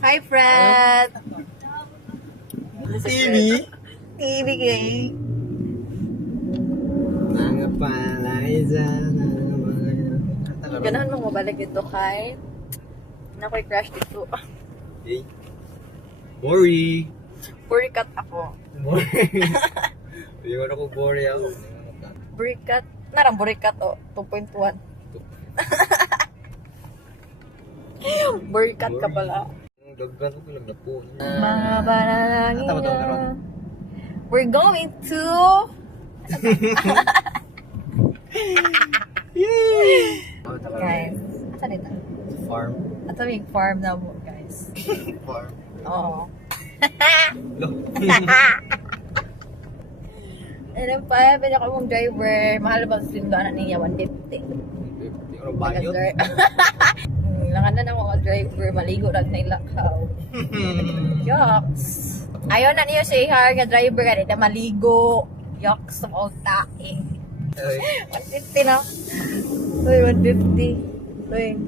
Hi, Fred! TV? TV kay. Mga palay sana. Ganahan mo mabalik dito kay. Nakoy crush dito. Hey. Bori. Burikat ako. Bori. Hindi ko na ko bori ako. Burikat. Narang burikat o. 2.1. Burikat ka pala. Daggan ko lang na po. Mga panalangin Tama to, meron. na. We're going to... Guys, saan ito? Farm. At may farm na mo, guys. Farm. Oo. Look. Ano pa, pwede ako mong driver. Mahal ba sa sindoan niya? 150. Hindi ko na banyo. Langan na ako driver. Maligo lang na ilakaw. Yucks. Ayaw na niyo si Har nga driver ka na maligo. Yucks ng old taing. 150 na. Uy, 150. Uy.